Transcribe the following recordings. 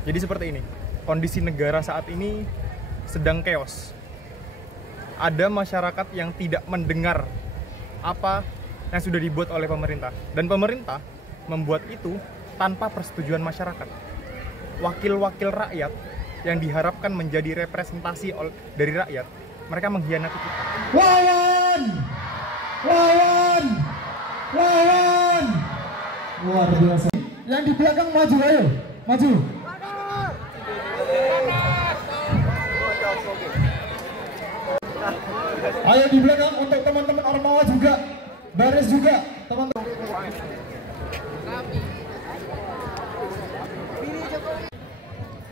Jadi seperti ini, kondisi negara saat ini sedang chaos. Ada masyarakat yang tidak mendengar apa yang sudah dibuat oleh pemerintah, dan pemerintah membuat itu tanpa persetujuan masyarakat. Wakil-wakil rakyat yang diharapkan menjadi representasi dari rakyat, mereka mengkhianati kita. Lawan! Lawan! Lawan! Luar biasa. Yang di belakang maju, ayo, maju. Ayo di belakang untuk teman-teman Ormawa juga, baris juga, teman-teman.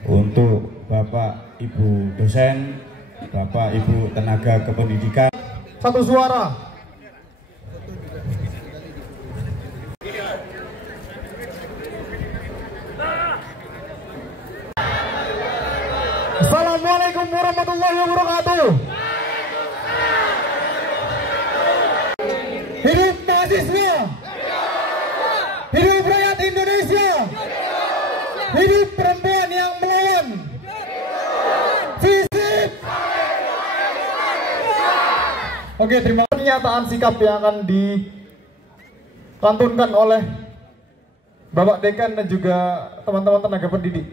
Untuk Bapak Ibu dosen, Bapak Ibu tenaga kependidikan. Satu suara. Assalamualaikum warahmatullahi wabarakatuh. Hidup mahasiswa. Hidup rakyat Indonesia. Hidup perempuan yang melawan. Visip. Oke, terima kasih. Pernyataan sikap yang akan dilantunkan oleh Bapak Dekan dan juga teman-teman tenaga pendidik.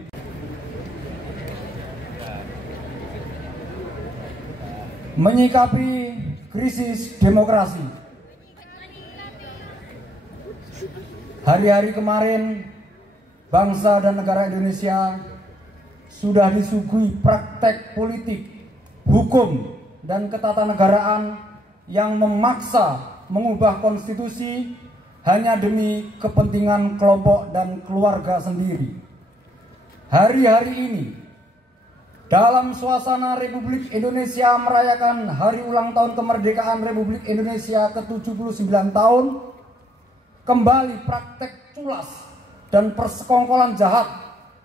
Menyikapi krisis demokrasi. Hari-hari kemarin, bangsa dan negara Indonesia sudah disuguhi praktek politik, hukum, dan ketatanegaraan yang memaksa mengubah konstitusi hanya demi kepentingan kelompok dan keluarga sendiri. Hari-hari ini, dalam suasana Republik Indonesia merayakan hari ulang tahun kemerdekaan Republik Indonesia ke-79 tahun, kembali praktek culas dan persekongkolan jahat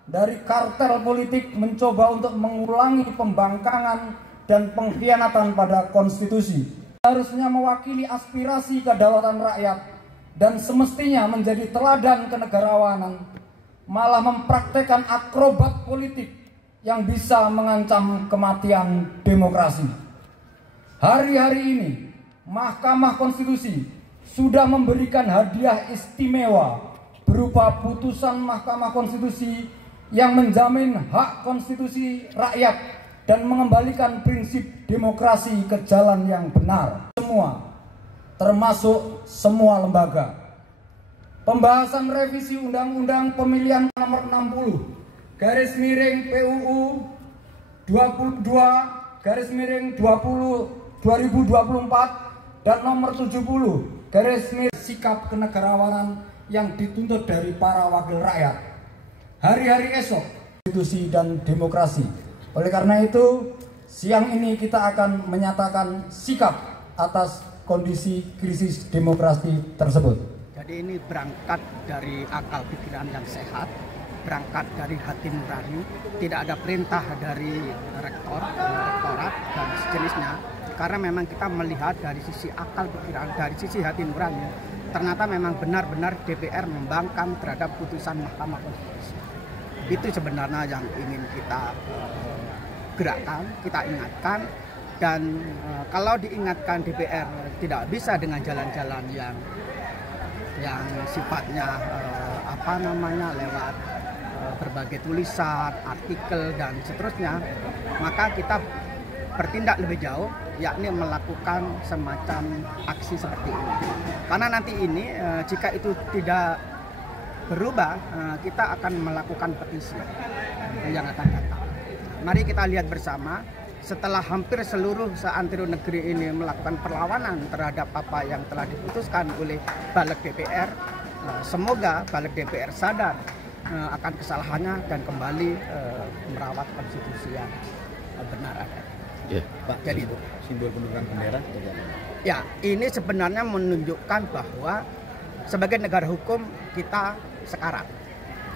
dari kartel politik mencoba untuk mengulangi pembangkangan dan pengkhianatan pada konstitusi. Harusnya mewakili aspirasi kedaulatan rakyat dan semestinya menjadi teladan kenegarawanan, malah mempraktekkan akrobat politik yang bisa mengancam kematian demokrasi. Hari-hari ini, Mahkamah Konstitusi sudah memberikan hadiah istimewa berupa putusan Mahkamah Konstitusi yang menjamin hak konstitusi rakyat dan mengembalikan prinsip demokrasi ke jalan yang benar. Semua, termasuk semua lembaga. Pembahasan revisi Undang-Undang Pemilihan nomor 60 garis miring PUU 22 garis miring 2024 dan nomor 70 garis miring sikap kenegarawanan yang dituntut dari para wakil rakyat. Hari-hari esok, konstitusi dan demokrasi. Oleh karena itu, siang ini kita akan menyatakan sikap atas kondisi krisis demokrasi tersebut. Jadi ini berangkat dari akal pikiran yang sehat, berangkat dari hati nurani, tidak ada perintah dari rektorat dan sejenisnya, karena memang kita melihat dari sisi akal pikiran, dari sisi hati nurani, ternyata memang benar-benar DPR membangkang terhadap putusan Mahkamah Konstitusi. Itu sebenarnya yang ingin kita gerakkan, kita ingatkan, dan kalau diingatkan DPR tidak bisa dengan jalan-jalan yang sifatnya lewat berbagai tulisan, artikel dan seterusnya, maka kita bertindak lebih jauh, yakni melakukan semacam aksi seperti ini. Karena nanti ini jika itu tidak berubah, kita akan melakukan petisi yang akan datang. Mari kita lihat bersama, setelah hampir seluruh seantero negeri ini melakukan perlawanan terhadap apa yang telah diputuskan oleh Balik DPR, semoga Balik DPR sadar akan kesalahannya dan kembali merawat konstitusi yang benar ada. Ya, Pak. Jadi itu simbol penurunan bendera. Ya, ini sebenarnya menunjukkan bahwa sebagai negara hukum kita sekarat,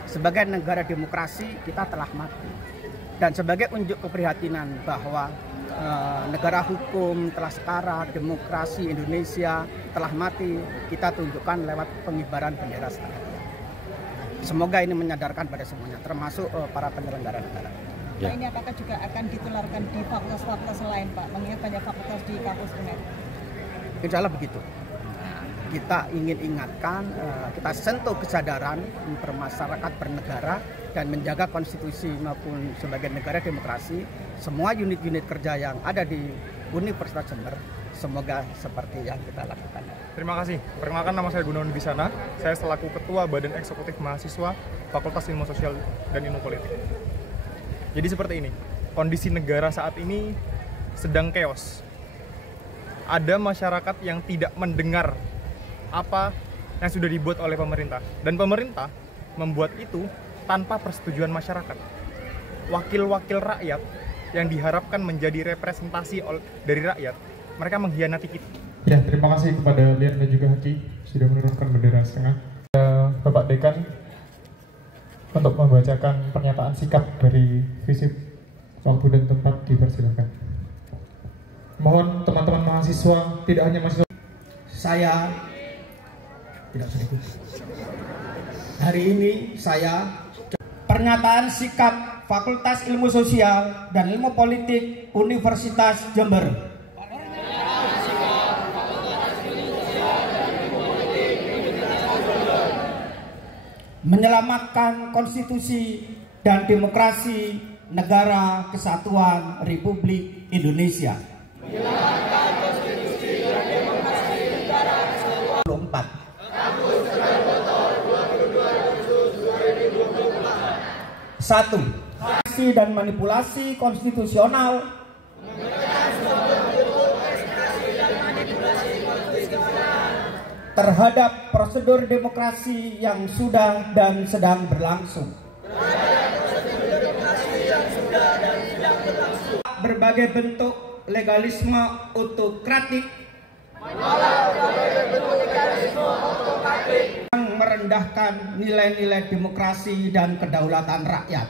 sebagai negara demokrasi kita telah mati, dan sebagai unjuk keprihatinan bahwa negara hukum telah sekarat, demokrasi Indonesia telah mati, kita tunjukkan lewat pengibaran bendera setengah. Semoga ini menyadarkan pada semuanya, termasuk para penyelenggara negara. Nah, ini apakah juga akan ditularkan di fakultas-fakultas lain, Pak? Mengingat banyak fakultas di kampus UNED. Insya Allah begitu. Kita ingin ingatkan, kita sentuh kesadaran bermasyarakat bernegara dan menjaga konstitusi maupun sebagai negara demokrasi. Semua unit-unit kerja yang ada di Universitas Jember, semoga seperti yang kita lakukan. Terima kasih. Perkenalkan, nama saya Gunawan Bisana. Saya selaku Ketua Badan Eksekutif Mahasiswa Fakultas Ilmu Sosial dan Ilmu Politik. Jadi seperti ini, kondisi negara saat ini sedang chaos. Ada masyarakat yang tidak mendengar apa yang sudah dibuat oleh pemerintah, dan pemerintah membuat itu tanpa persetujuan masyarakat. Wakil-wakil rakyat yang diharapkan menjadi representasi dari rakyat, mereka mengkhianati kita. Ya, terima kasih kepada Lian dan juga Haki sudah menurunkan bendera setengah. Bapak Dekan untuk membacakan pernyataan sikap dari FISIP. Waktu dan tempat dipersilakan. Mohon teman-teman mahasiswa, tidak hanya mahasiswa. Saya tidak sedikit. Hari ini saya pernyataan sikap Fakultas Ilmu Sosial dan Ilmu Politik Universitas Jember. Menyelamatkan konstitusi dan demokrasi Negara Kesatuan Republik Indonesia. Menyelamatkan konstitusi dan demokrasi Negara Kesatuan 24. Satu, manipulasi dan manipulasi konstitusional terhadap prosedur demokrasi yang sudah dan sedang berlangsung. Berbagai bentuk legalisme autokratik yang merendahkan nilai-nilai demokrasi dan kedaulatan rakyat.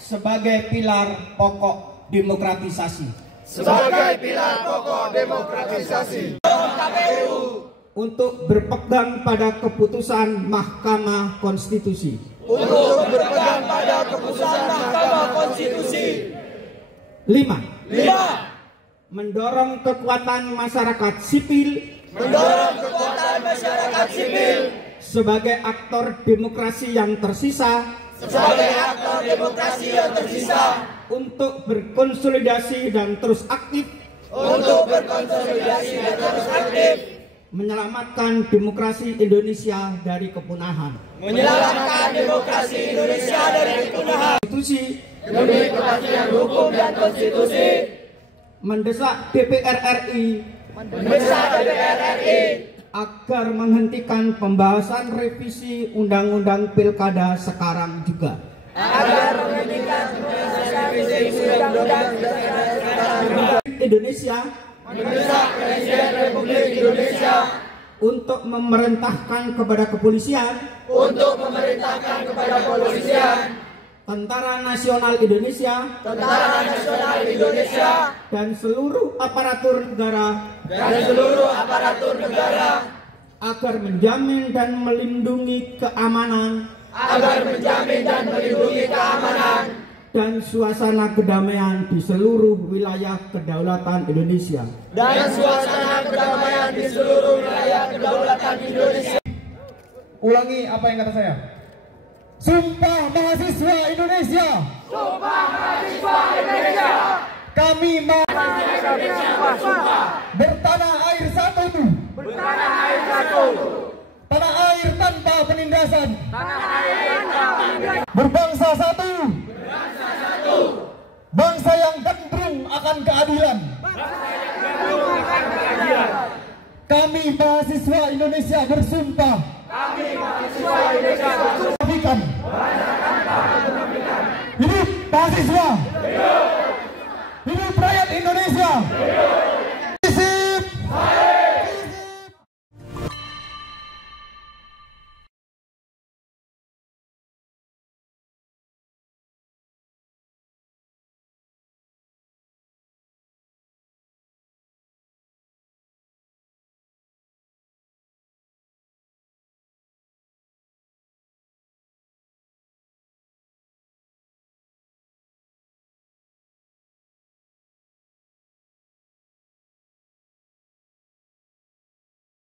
Sebagai pilar pokok demokratisasi. Untuk berpegang pada keputusan Mahkamah Konstitusi. Lima. Mendorong kekuatan masyarakat sipil. Sebagai aktor demokrasi yang tersisa. Untuk berkonsolidasi dan terus aktif. Menyelamatkan demokrasi Indonesia dari kepunahan. Konstitusi. Demi kepastian hukum dan konstitusi. Mendesak DPR RI. Agar menghentikan pembahasan revisi Undang-Undang Pilkada sekarang juga. Indonesia. Mendesak Presiden Republik Indonesia untuk memerintahkan kepada kepolisian. Tentara Nasional Indonesia dan seluruh aparatur negara agar menjamin dan melindungi keamanan dan suasana kedamaian di seluruh wilayah kedaulatan Indonesia. Ulangi apa yang kata saya. Sumpah mahasiswa Indonesia. Kami bertanah air satu. Tanah air tanpa penindasan. Berbangsa satu. Bangsa yang cenderung akan keadilan. Kami mahasiswa Indonesia bersumpah